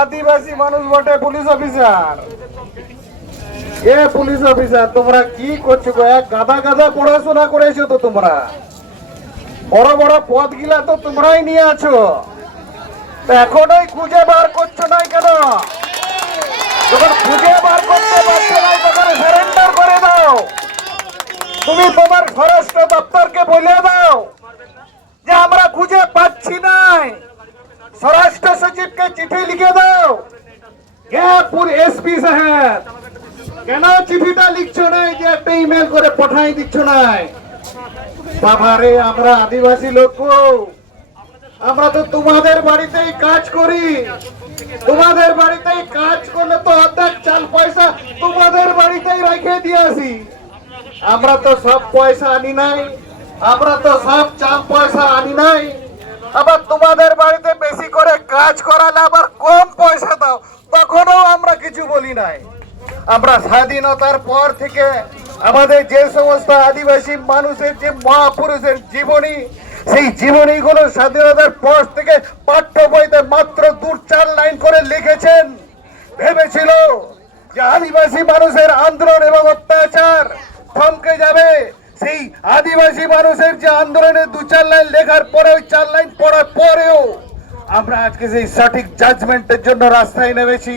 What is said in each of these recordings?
আদিবাসী মানুষ বটে police officer. এ পুলিশ অফিসার, তোমরা কি করছ গাদা গাদা পড়াশোনা করেছ তো তোমরা? বড় বড় পদ গিলা তো তোমরাই নিয়ে আছো। এখনোই খুঁজে বার করছ নাই কেন? যখন খুঁজে বার করতে পারছ না তখন সারেন্ডার করে দাও। তুমি তোমার স্বরাষ্ট্র দপ্তরকে বলে দাও যে আমরা খুঁজে পাচ্ছি নাই স্বরাষ্ট্র সচিবকে চিঠি লিখে দাও। পুর এসপি সাহেব, কেন চিঠিটা লিখছো নাই যে একটা ইমেল করে পাঠাই দিচ্ছ নাই? বাবারে, আমরা আদিবাসী লোক। আমরা তো তোমাদের বাড়িতেই কাজ করি। তোমাদের বাড়িতেই কাজ করলে তো অর্ধেক চাল পয়সা তোমাদের বাড়িতেই রেখে দিয়ে আসি। আমরা তো সব পয়সা আনি নাই। আমরা তো সব চাল পয়সা আনি নাই। আবার তোমাদের বাড়িতে বেশি করে কাজ করালে আবার কম পয়সা দাও, তখনও আমরা কিছু বলি নাই। আমরা স্বাধীনতার পর থেকে আমাদের যে সমস্ত আদিবাসী মানুষের যে মহাপুরুষের জীবনী, সেই জীবনীগুলো স্বাধীনতার পর থেকে পাঠ্য বইতে মাত্র দু চার লাইন করে লিখেছেন। ভেবেছিল যে আদিবাসী মানুষের আন্দোলন এবং অত্যাচার থমকে যাবে। সেই আদিবাসী মানুষের যে আন্দোলনে দু চার লাইন লেখার পরে ওই চার লাইন আমরা আজকে সেই সঠিক জাজমেন্টের জন্য রাস্তায় নেমেছি,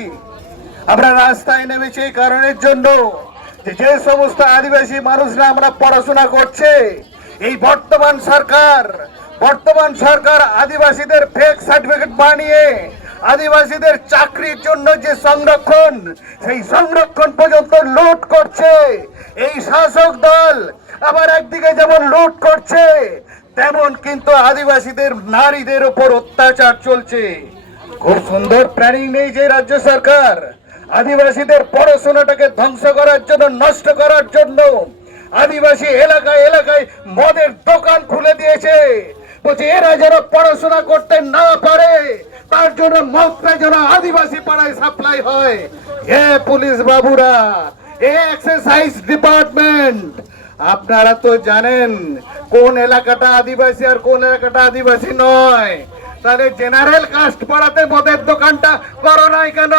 আমরা রাস্তায় নেমেছি এই কারণের জন্য যে সমস্ত আদিবাসী মানুষরা আমরা পড়াশোনা করছে, এই বর্তমান সরকার বর্তমান সরকার আদিবাসীদের ফেক সার্টিফিকেট বানিয়ে, আদিবাসীদের চাকরির জন্য যে সংরক্ষণ, সেই সংরক্ষণ পর্যন্ত লুট করছে। এই শাসক দল আবার একদিকে যেমন লুট করছে তেমন কিন্তু আদিবাসীদের, নারীদের উপর অত্যাচার চলছে। খুব সুন্দর প্ল্যানিং নেই যে রাজ্য সরকার। আদিবাসীদের পড়াশোনাটাকে ধ্বংস করার জন্য, নষ্ট করার জন্য আদিবাসী এলাকায় এলাকায় মদের দোকান খুলে দিয়েছে। বলছে, এরা যেন পড়াশোনা করতে না পারে, তার জন্য মদটা যেন আদিবাসী পাড়ায় সাপ্লাই হয়। হে পুলিশ বাবুরা, এ এক্সারসাইজ ডিপার্টমেন্ট আপনারা তো জানেন কোন এলাকাটা আদিবাসী আর কোন এলাকাটা আদিবাসী নয়। তাহলে জেনারেল কাস্ট পাড়াতে মদের দোকানটা করো নাই কেন?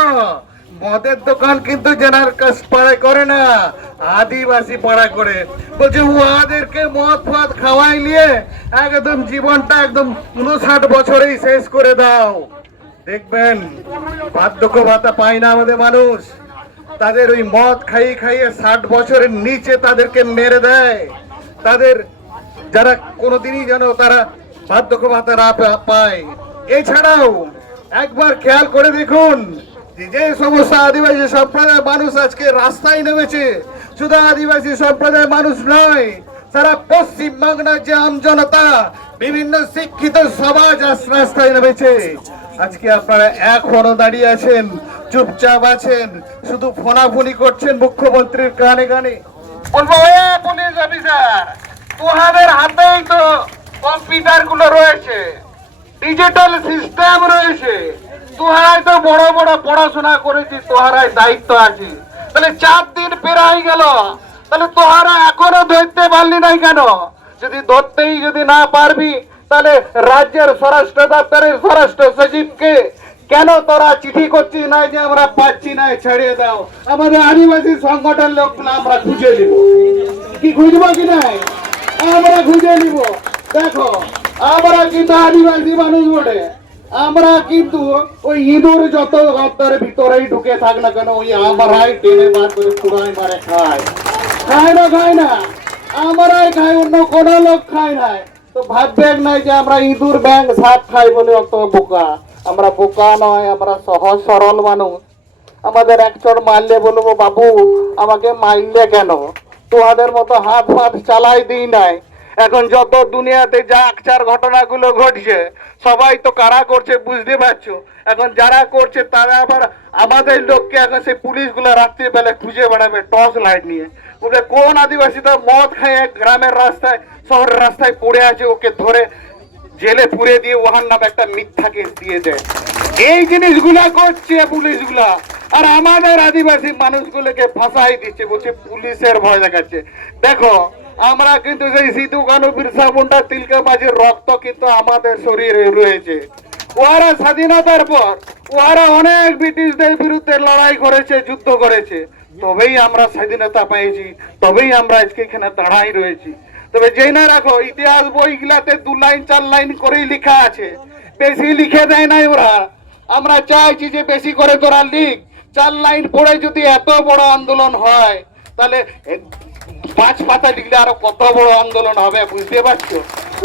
মদের দোকান কিন্তু জেনারেল কাস্ট পাড়ায় করে না, আদিবাসী পাড়া করে। বলছে, উহাদেরকে মদ ফাদ খাওয়াই নিয়ে একদম জীবনটা একদম উনষাট বছরেই শেষ করে দাও। দেখবেন, বার্ধক্য ভাতা পায় না আমাদের মানুষ। তাদের ওই মদ খাইয়ে খাইয়ে ষাট বছরের নিচে তাদেরকে মেরে দেয়। তাদের যারা কোনোদিনই যেন তারা ভাতা না পায়। এছাড়াও একবার খেয়াল করে দেখুন যে সমস্ত আদিবাসী সম্প্রদায়ের মানুষ আজকে রাস্তায় নেমেছে, শুধু আদিবাসী সম্প্রদায়ের মানুষ নয়, সারা পশ্চিম বাংলার যে আম জনতা, বিভিন্ন শিক্ষিত সমাজ রাস্তায় নেমেছে। আজকে আপনারা এখনও দাঁড়িয়ে আছেন। চুপচাপ আছেন, শুধু ফোনাফুনি করছেন মুখ্যমন্ত্রীর কানে কানে। বলব পুলিশ অফিসার, তোমাদের হাতেই তো কম্পিউটারগুলো রয়েছে, ডিজিটাল সিস্টেম রয়েছে। তোহারাই তো বড় বড় পড়াশোনা করেছি তোহারাই দায়িত্ব আছে। তাহলে চার দিন পেরাই গেল, তাহলে তোহারা এখনও ধরতে পারলি নাই কেন? যদি ধরতেই যদি না পারবি, তাহলে রাজ্যের স্বরাষ্ট্র দপ্তরের স্বরাষ্ট্র সচিবকে কেন তোরা চিঠি করছিস না যে আমরা পাচ্ছি না ছেড়ে দাও? আমাদের আদিবাসী সংগঠন লোক আমরা খুঁজে নিব। কি খুঁজবো কি নাই? আমরা খুঁজে নিব। দেখো, আমরা কিন্তু আদিবাসী মানুষ বটে। আমরা কিন্তু ওই ইঁদুর যত গর্তের ভিতরেই ঢুকে থাক না কেন, ওই আমরাই টেনে বার করে পুরাই মারে খায় খায় না খায় না। আমরাই খাই, অন্য কোনো লোক খায় নাই। তো ভাববেন নাই যে আমরা ইঁদুর ব্যাং সাপ খাই বলে অত বোকা। আমরা বোকা নয়, আমরা সহজ সরল মানুষ। আমাদের একচড় মারলে বলব, বাবু, আমাকে মারলে কেন? তোমাদের মতো হাত ফাত চালাই দিই নাই। এখন যত দুনিয়াতে যা আকচার ঘটনাগুলো ঘটছে, সবাই তো কারা করছে বুঝতে পারছ? এখন যারা করছে, তারা আবার আমাদের লোককে এখন সেই পুলিশগুলো রাত্রিবেলা খুঁজে বেড়াবে, টর্চ লাইট নিয়ে। বলবে, কোন আদিবাসীটা মদ খায় গ্রামের রাস্তায়, শহরের রাস্তায় পড়ে আছে, ওকে ধরে জেলে পুরে দিয়ে ওহার নামে একটা মিথ্যা কেস দিয়ে দেয়। এই জিনিসগুলা করছে পুলিশগুলা। আর আমাদের আদিবাসী মানুষগুলোকে ফাঁসাই দিচ্ছে, বলছে পুলিশের ভয় দেখাচ্ছে। দেখো, আমরা কিন্তু সেই সিধু কানু বিরসা মুন্ডা তিলকা মাঝির রক্ত কিন্তু আমাদের শরীরে রয়েছে। ওরা স্বাধীনতার পর ওরা অনেক ব্রিটিশদের বিরুদ্ধে লড়াই করেছে, যুদ্ধ করেছে। তবেই আমরা স্বাধীনতা পেয়েছি, তবেই আমরা আজকে এখানে দাঁড়াই রয়েছি। তবে জেনে রাখো, ইতিহাস বইগুলাতে দু লাইন, চার লাইন করেই লেখা আছে। বেশি লিখে দেয় নাই ওরা। আমরা চাইছি যে বেশি করে তোরা লিখ। চার লাইন পড়ে যদি এত বড় আন্দোলন হয়, তাহলে পাঁচ পাতা লিখলে আরও কত বড় আন্দোলন হবে, বুঝতে পারছ?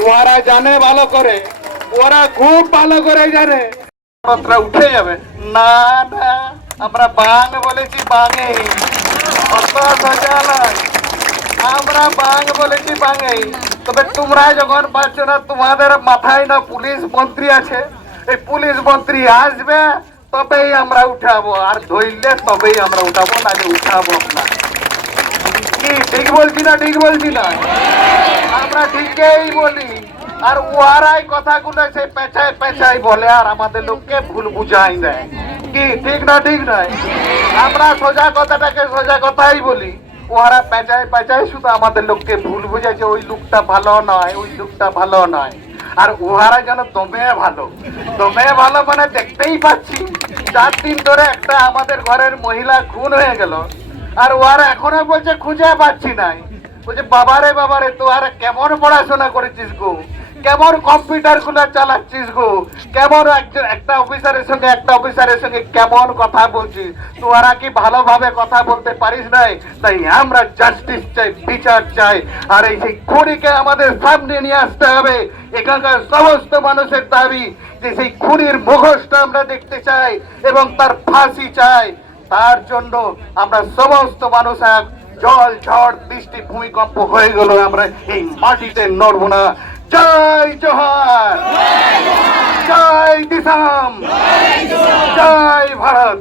ওরা জানে ভালো করে। ওরা খুব ভালো করে জানে। উঠে যাবে। না না, আমরা বাং বলেছি বাঙে। অত সোজা নয় আমরা বাং বলেছি বাঙেই তবে তোমরা যখন পাচ্ছ না, তোমাদের মাথায় না পুলিশ মন্ত্রী আছে? এই পুলিশ মন্ত্রী আসবে, তবেই আমরা উঠাবো। আর ধরলে তবেই আমরা উঠাবো না উঠাবো না কি, ঠিক বলছি না, ঠিক বলছি না? আমরা ঠিকই বলি। আর ওয়ারাই কথাগুলো সেই পেঁচায় পেঁচাই বলে, আর আমাদের লোককে ভুল বুঝাই দেয়। কি, ঠিক না, ঠিক নয়? আমরা সোজা কথাটাকে সোজা কথাই বলি। ওরা পেঁচায় পেঁচায় শুধু আমাদের লোককে ভুল বুঝাইছে, ওই লোকটা ভালো নয়, ওই লোকটা ভালো নয়। আর উহারা যেন দমে ভালো। দমে ভালো মানে দেখতেই পাচ্ছি, চার দিন ধরে একটা আমাদের ঘরের মহিলা খুন হয়ে গেল। আর ওরা এখনও বলছে খুঁজে পাচ্ছি নাই। বলছে, বাবারে বাবারে তোরা কেমন পড়াশোনা করেছিস গো? কেমন কম্পিউটারগুলো চালাচ্ছিস গো? কেমন একজন, একটা অফিসারের সঙ্গে, একটা অফিসারের সঙ্গে কেমন কথা বলছিস? তোরা কি ভালোভাবে কথা বলতে পারিস নাই? তাই আমরা জাস্টিস চাই, বিচার চাই। আর এই সেই খুনিকে আমাদের সামনে নিয়ে আসতে হবে। এখানকার সমস্ত মানুষের দাবি যে সেই খুনির মুখোশটা আমরা দেখতে চাই এবং তার ফাঁসি চাই। তার জন্য আমরা সমস্ত মানুষ এক, জল, ঝড়, বৃষ্টি, ভূমিকম্প হয়ে গেল। আমরা এই মাটিতে নড়ব না। জয় জোহার। জয় দিসাম জয় ভারত।